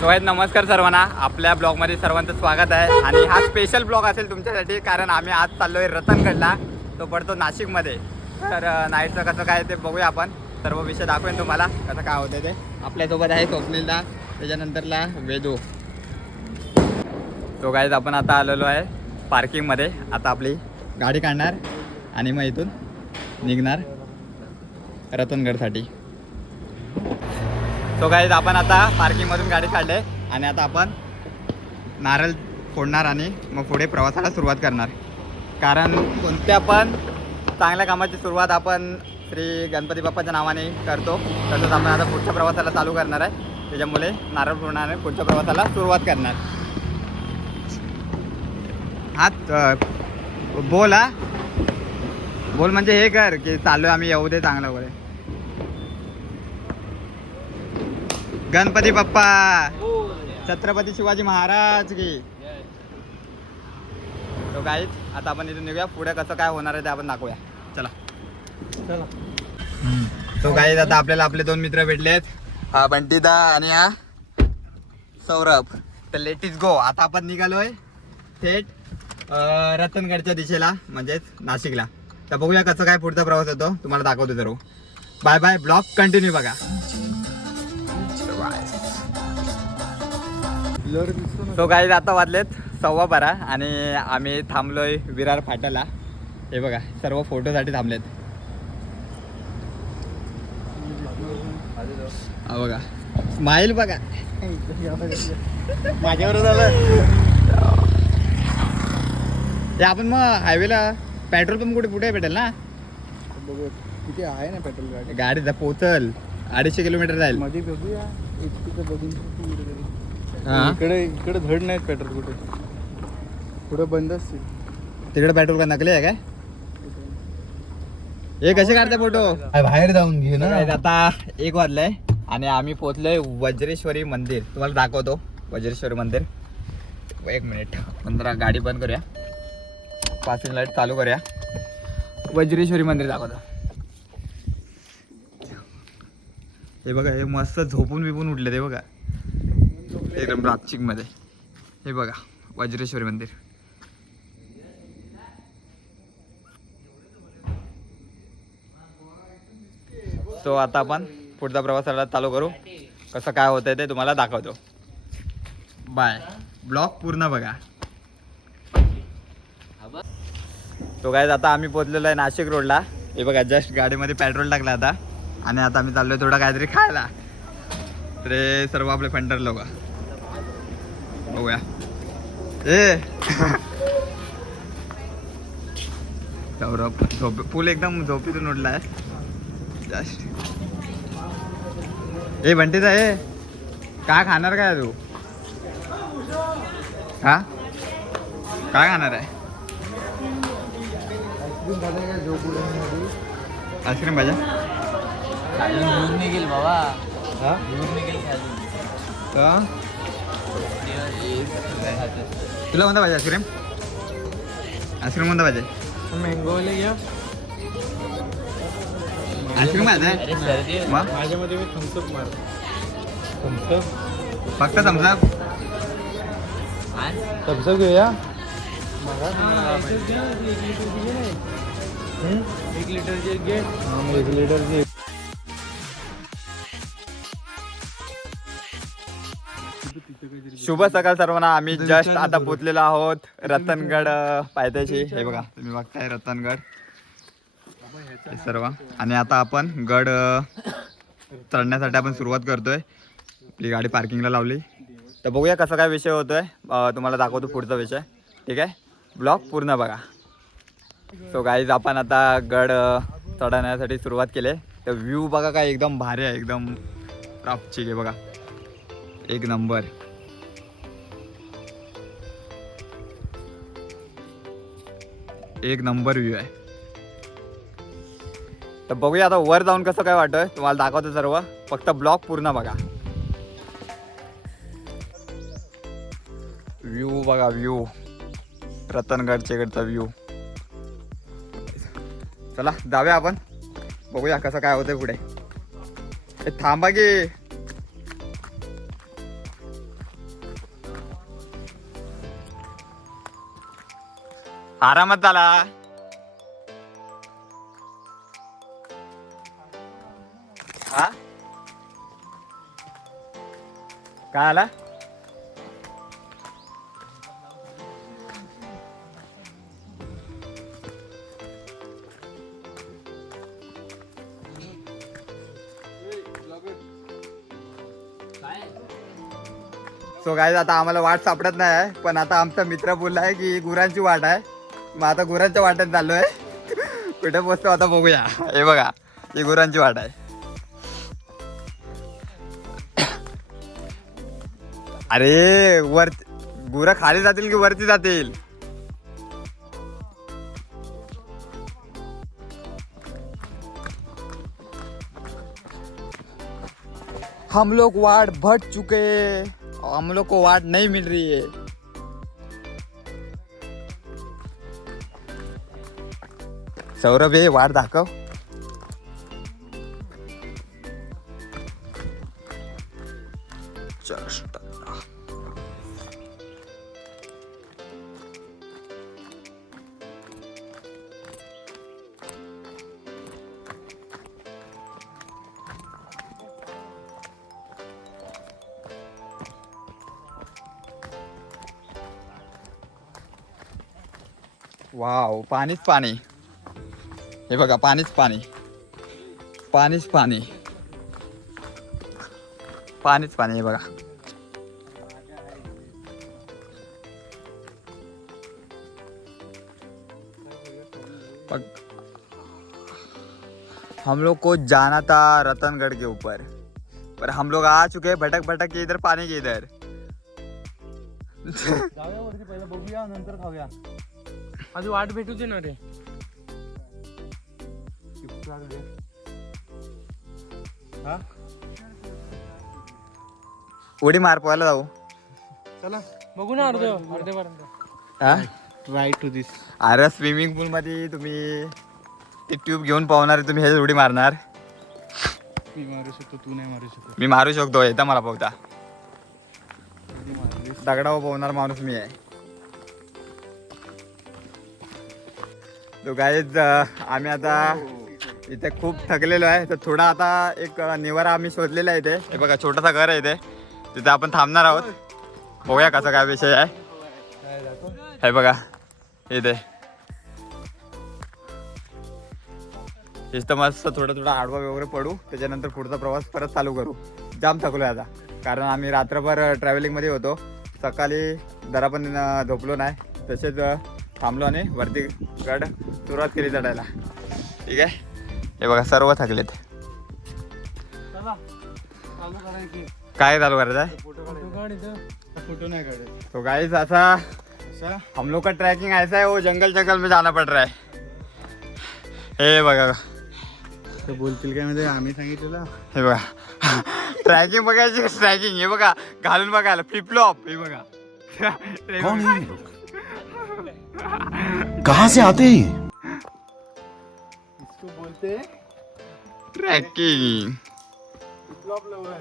So नमस्कार सर्वांना, आपल्या ब्लॉगमध्ये सर्वांचं स्वागत आहे. आणि हा स्पेशल ब्लॉग असेल तुमच्यासाठी, कारण आम्ही आज चाललो आहे रतनगडला. तो पडतो नाशिकमध्ये. तर नाईटचं कसं काय ते बघूया आपण. सर्व विषय दाखवेन तुम्हाला कसं काय होतं ते. आपल्यासोबत आहे स्वप्नीलदा, त्याच्यानंतरला वेदू. तो गाईज आपण आता आलेलो आहे पार्किंगमध्ये. आता आपली गाडी काढणार आणि मग इथून निघणार रतनगडसाठी. तो गाईज आपण आता पार्किंगमधून गाडी काढले आणि आता आपण नारळ फोडणार आणि मग पुढे प्रवासाला सुरुवात करणार. कारण कोणत्या पण चांगल्या कामाची सुरुवात आपण श्री गणपती बाप्पाच्या नावाने करतो. तसंच आपण आता पुढच्या प्रवासाला चालू करणार आहे. त्याच्यामुळे नारळ फोडणार आणि पुढच्या प्रवासाला सुरुवात करणार. हा बोल, हा बोल म्हणजे हे कर की चालू आम्ही येऊ दे चांगलं वगैरे. गणपती बाप्पा, छत्रपती शिवाजी महाराज की. तो गाईज आता आपण इथून निघूया. पुढे कसं काय होणार आहे ते आपण दाखवूया. चला चला. तो गाईज आता आपल्याला आपले दोन मित्र भेटलेत, हा बंटीदा आणि हा सौरभ. तर लेट इज गो. आता आपण निघालोय थेट रतनगडच्या दिशेला, म्हणजेच नाशिकला. तर बघूया कसं काय पुढचा प्रवास होतो, तुम्हाला दाखवतो सर्व. बाय बाय, ब्लॉग कंटिन्यू बघा. तो गाईज आता वाजलेत 12:15 आणि आम्ही थांबलोय विरार फाट्याला. हे बघा, सर्व फोटोसाठी थांबलेत. हा बघा, स्माईल बघा माझ्यावर झालं. ते आपण मग हायवेला पेट्रोल पंप कुठे भेटेल ना. किती आहे ना पेट्रोल गाडी. गाडीचा पोचल 250 किलोमीटर जाईल. मध्ये बघूया बघून. हा, इकडे धड नाहीत पेट्रोल कुठे. पुढे बंद असतील. तिकडे पेट्रोल का नकली आहे काय. हे कसे काढते फोटो. बाहेर जाऊन घे ना. आता 1 वाजलंय आणि आम्ही पोहोचलोय वज्रेश्वरी मंदिर. तुम्हाला दाखवतो वज्रेश्वरी मंदिर. 1 मिनिट, 15 गाडी बंद करूया, पासिंग लाईट चालू करूया. वज्रेश्वरी मंदिर दाखवतो. हे बघा, हे मस्त झोपून बिपून उठले ते बघा, एकदम रापचिक मध्ये. हे बघा वज्रेश्वरी मंदिर. सो आता आपण पुढचा प्रवासाला चालू करू. कसं काय होतंय ते तुम्हाला दाखवतो. बाय, ब्लॉग पूर्ण बघा. तो काय आता आम्ही पोहोचलेलो आहे नाशिक रोडला. हे बघा, जस्ट गाडीमध्ये पेट्रोल टाकलं आता आणि आता आम्ही चाललोय थोडं काहीतरी खायला. तर हे सर्व आपले फंटर लोक बघूया. सौरभ फुल एकदम झोपीतून उठला आहे जस्ट. ए बंटीचा, हे काय खाणार काय तू. हा, काय खाणार आहे. आईस्क्रीम पाहिजे. दूध निघेल बाबा. हा, दूध निघेल का तुला कोणता पाहिजे आईस्क्रीम. आईस्क्रीम कोणता पाहिजे. मँगो घ्या. आईस्क्रीम पाहिजे सर्दी. मग माझ्यामध्ये मी थम्सअप मार. थम्सअप फक्त थम्सअप. थम्सअप घेऊया. 1 लिटरचे घे. 1 लिटरचे. शुभ सकाळ सर्वांना. आम्ही जस्ट आता पोचलेलो आहोत रतनगड पायथ्याशी. हे बघा, तुम्ही बघताय रतनगड हे सर्व. आणि आता आपण गड चढण्यासाठी आपण सुरुवात करतोय. आपली गाडी पार्किंगला लावली. तर बघूया कसा काय विषय होतोय, तुम्हाला दाखवतो पुढचा विषय. ठीक आहे, ब्लॉग पूर्ण बघा. सो गाईज आपण आता गड चढण्यासाठी सुरुवात केली. तर व्ह्यू बघा काय एकदम भारी आहे, एकदम रापचिक आहे बघा, एक नंबर. एक नंबर व्ह्यू आहे. तर बघूया आता वर जाऊन कसं काय वाटतंय, तुम्हाला दाखवतो सर्व. फक्त ब्लॉग पूर्ण बघा. व्ह्यू बघा, व्ह्यू रतनगडच्या व्ह्यू. चला जाऊया आपण, बघूया कसं काय होतंय पुढे. थांबा की आरामात झाला. हा काय आला? सो गाईज आता आम्हाला वाट सापडत नाही आहे, पण आता आमचा मित्र बोलला आहे की गुरांची वाट आहे. मग आता गुरांच्या वाटेत चाललोय. कुठे पोचतो आता बघूया. हे बघा ही गुरांची वाट आहे. अरे वर गुरं खाली जातील की वरती जातील? हम लोग वाट भट चुके, हम लोग को वाट नहीं मिल रही है. सौरभ हे वाट दाखव. वाव, पाणीच पाणी. हे बघा पाणीच पाणी, पाणीच पाणी, पाणीच पाणी. हे बघा हम लोग को जाना था रतनगढ़ के ऊपर, पर हम लोग आ चुके हैं भटक भटक के इधर पानी के इधर. जाऊया वरती, पहिला बघूया नंतर खाऊया. अजून वाट भेटू दे ना रे. उडी मार पोहायला जाऊ. चला बघू ना अर्धेपर्यंत. हा ट्राय टू दिस. अरे स्विमिंग पूल मध्ये तुम्ही ती ट्यूब घेऊन पोहणार, तुम्ही हे उडी मारणार. मी मारू शकतो, तू नाही मारू शकत. मी मारू शकतो, येतं मला पोहता. दगडावर पोहणार माणूस मी आहे. तो गाईज आम्ही आता इथे खूप थकलेलो आहे, तर थोडा आता एक निवारा आम्ही शोधलेला आहे. इथे हे बघा छोटासा घर आहे इथे, तिथे आपण थांबणार आहोत. बघूया कसा काय विषय आहे. हे बघा इथे इथं मस्त थोडा आडवा वगैरे पडू, त्याच्यानंतर पुढचा प्रवास परत चालू करू. जाम थकलोय आता, कारण आम्ही रात्रभर ट्रॅव्हलिंगमध्ये होतो. सकाळी जरा पण झोपलो नाही, तसेच थांबलो आणि वरती गड सुरुवात केली चढायला. ठीक आहे, हे बघा सर्व थकलेत. काय चालू करायचं आहे? फोटो नाही काढायचे. तो गाइस ऐसा हम लोग का ट्रैकिंग ऐसा है, वो जंगल जंगल में जाना पड़ रहा है. हे बघा बोलतील काय म्हणजे आम्ही सांगितलेलं. हे बघा ट्रॅकिंग बघायची, ट्रॅकिंग. हे बघा घालून बघायला फ्लिपफ्लॉप. हे बघा कहाँ से आते हैं? इसको बोलते ट्रॅकिंग. Flip-flop lover.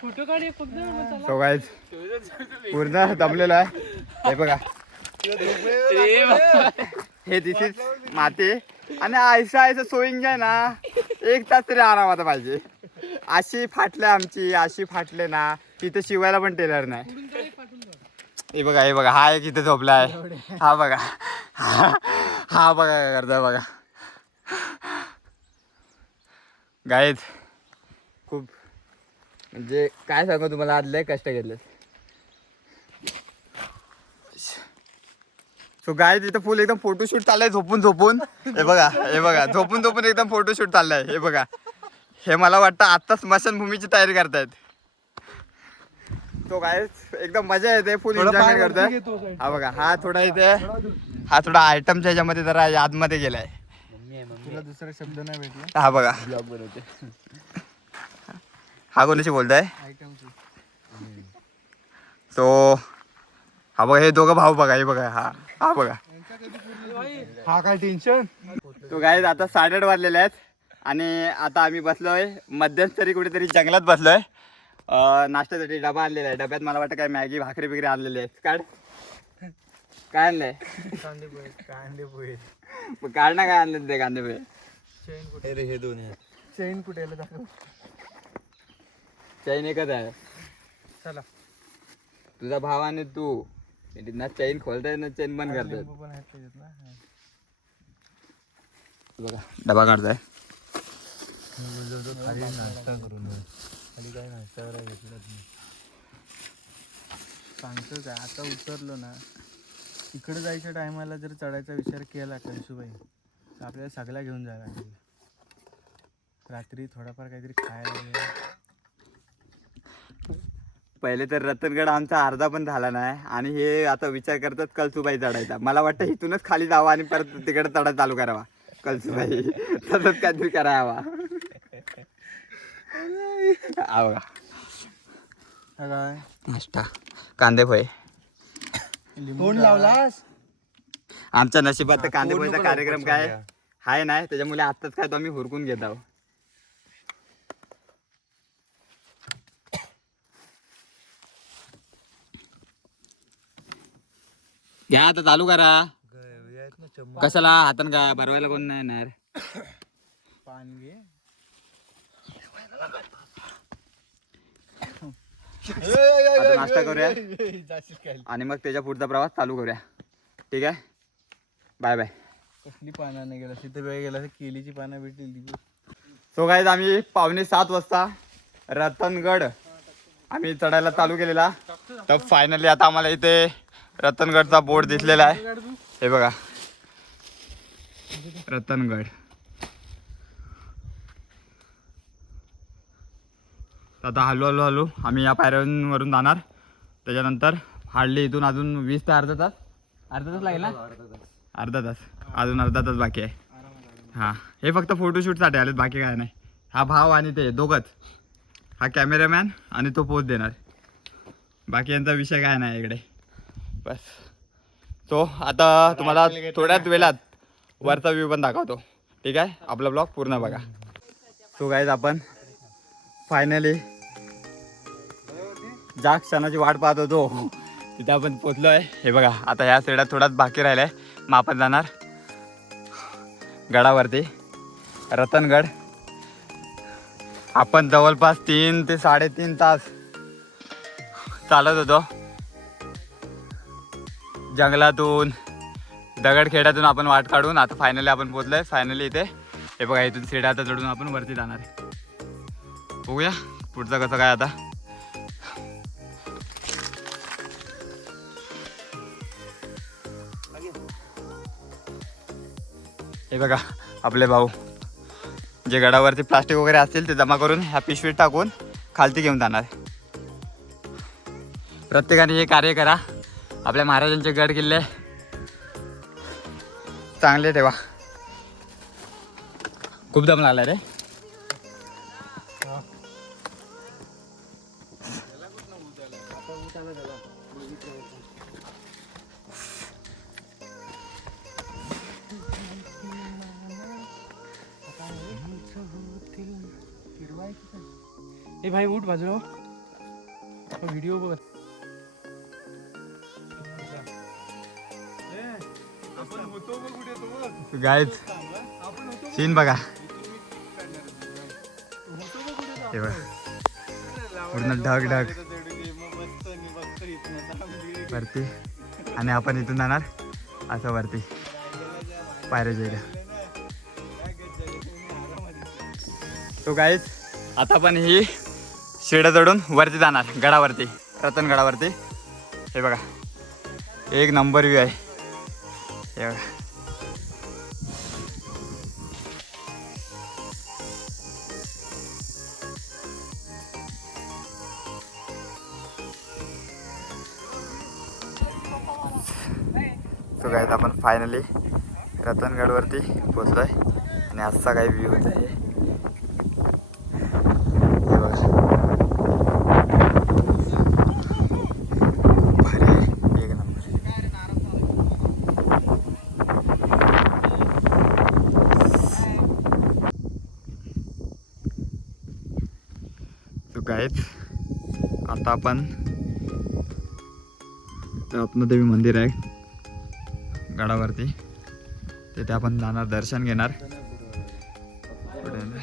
फोटो काढ फक्त. सो गाइस पूर्ण दमलेलो आहे. हे बघा हे दिस इज माती. आणि ऐसा सोईंग आहे ना, 1 तास तरी आरामात पाहिजे. अशी फाटले आमची, अशी फाटले ना, तिथे शिवायला पण टेलर नाही. हे बघा हे बघा, हा एक इथे झोपला आहे. हा बघा हा बघा काय करतोय बघा. गाईज खूप म्हणजे काय सांगू तुम्हाला, आज लय कष्ट घेतले. सो गाईज इथं फुल एकदम फोटोशूट चाललंय झोपून झोपून. हे बघा हे बघा झोपून झोपून एकदम फोटोशूट चाललंय. हे बघा हे मला वाटतं आत्ता स्मशानभूमीची तयारी करतायत. तो गाईज एकदम मजा येते, फुल एन्जॉयमेंट करतोय. हा बघा हा थोडा इथे, हा थोडा आयटमच्या ह्याच्यामध्ये जरा यादमध्ये गेलाय. तुला दुसरा शब्द नाही भेटला. हा बघा ब्लॉग बनवते. हा कोणाशी बोलताय? आयटम. सो हा बघा हे दोघं भाऊ बघा. हे बघा हा हा बघा. हा काय टेन्शन. तो गाईज आता 8:30 वाजलेले आहेत आणि आता आम्ही बसलोय मध्यंतरी कुठेतरी जंगलात बसलोय. नाश्त्यासाठी डबा आणलेला आहे. डब्यात मला वाटतं काय मॅगी भाकरी बिकरी आणलेली आहेत. काढ काय आणलंय? कांदे पोहे मग काढ ना काय आणलं ते कांदे पोहे. चैन कुठे हे दोन आहेत. चैन कुठे दाखव. चैन एकच आहे. चला तुझा भाव आणि तू ना चैन खोलताय ना चैन बंद करताय. लिंबू पण आहेत त्याच्यात ना. हा. बघा डबा काढताय. खाली नाश्ता करून खाली काय नाश्ता करायला घेतलाच नाही. सांगतो काय आता उतरलो ना इकडे जायच्या टायमाला जर चढायचा विचार केला कळसुबाई तर आपल्याला सगळ्या घेऊन जायला लागेल. रात्री थोडाफार काहीतरी खायला वगैरे. पहिले तर रतनगड आमचा अर्धा पण झाला नाही आणि हे आता विचार करतात कळसुबाई चढायचा. मला वाटतं इथूनच खाली जावा आणि परत तिकडे चढा चालू करावा. कळसुबाई तसंच काहीतरी करावा. बघा काय नाश्ता कांदे पोहे. तोंड लावलास आमच्या नशिबात तर कांदे पोहेचा कार्यक्रम काय हाय नाही त्याच्यामुळे आत्ताच काय तो आम्ही हुरकून घेत आहोत. घ्या आता चालू करा. कशाला हातान का भरवायला कोण नाही येणार. पान घे. आता नाश्ता करूया आणि मग त्याच्या पुढचा प्रवास चालू करूया. ठीक आहे बाय बाय. कसली पानं नाही गेला तिथे वेळ गेला केलीची पानं भेटली. सो गाईज आम्ही 6:45 वाजता रतनगड आम्ही चढायला चालू केलेला. तर फायनली आता आम्हाला इथे रतनगडचा बोर्ड दिसलेला आहे. हे बघा रतनगड. तर आता हळू आम्ही या पायऱ्यांवरून जाणार. त्याच्यानंतर हार्डली इथून अजून 20 ते अर्धा तास लागेल ना. अर्धा तास अजून अर्धा तास बाकी आहे. हां हे फक्त फोटोशूटसाठी आलेत बाकी काय नाही. हा भाव आणि ते दोघंच. हा कॅमेरामॅन आणि तो पोच देणार. बाकी यांचा विषय काय नाही इकडे बस. सो आता तुम्हाला थोड्याच वेळात वरचा व्ह्यू पण दाखवतो. ठीक आहे आपला ब्लॉग पूर्ण बघा. सो गाईज आपण फायनली ज्या क्षणाची वाट पाहत होतो तिथे आपण पोचलो आहे. हे बघा आता ह्या साईडात थोडाच बाकी राहिला आहे. मग आपण जाणार गडावरती रतनगड. आपण जवळपास 3 ते 3.5 तास चालत होतो. जंगलातून दगडखेड्यातून आपण वाट काढून आता फायनली आपण पोचलोय. फायनली इथे हे बघा इथून सीड्या आता चढून आपण वरती जाणार. बघूया पुढचं कसं काय. आता हे बघा आपले भाऊ जे गडावरती प्लास्टिक वगैरे असतील ते जमा करून ह्या पिशवीत टाकून खालती घेऊन जाणार. प्रत्येकाने हे कार्य करा. आपल्या महाराजांचे गड किल्ले चांगले ठेवा. खूप दम लागला रे. ए भाई उठ बाजूला व्हिडिओ बघ. गाईज सीन बघा. हे बघा पूर्ण ढग वरती आणि आपण इथून जाणार असं वरती पायऱ्याच्या इकडे. तो गाईज आता पण ही शिड्या चढून वरती जाणार गडावरती रतनगडावरती. हे बघा एक नंबर व्ह्यू आहे. हे बघा तो गाईज आपण फायनली रतनगडवरती पोचलोय आणि असा काही व्ह्यू होत आहे. तो गाईज आता आपण रत्नदेवी मंदिर आहे गडावरती, तिथे आपण जाणार, दर्शन घेणार. पुढे येणार.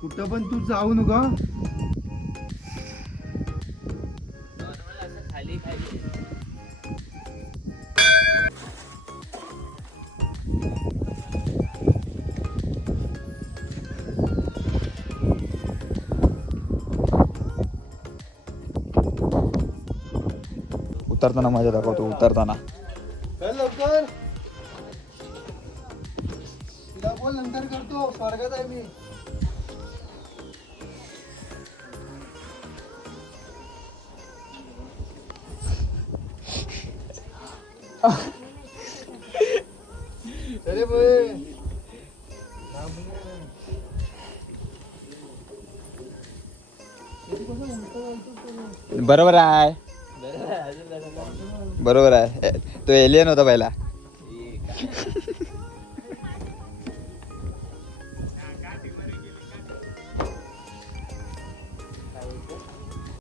कुठं पण तू जाऊ नका. उतरताना मजा दाखवतो. उतरताना लवकर तिला बोल, नंतर करतो, स्वर्गात आहे मी. अरे भाई बरोबर आहे, बरोबर आहे. तो एलियन होता पहिला.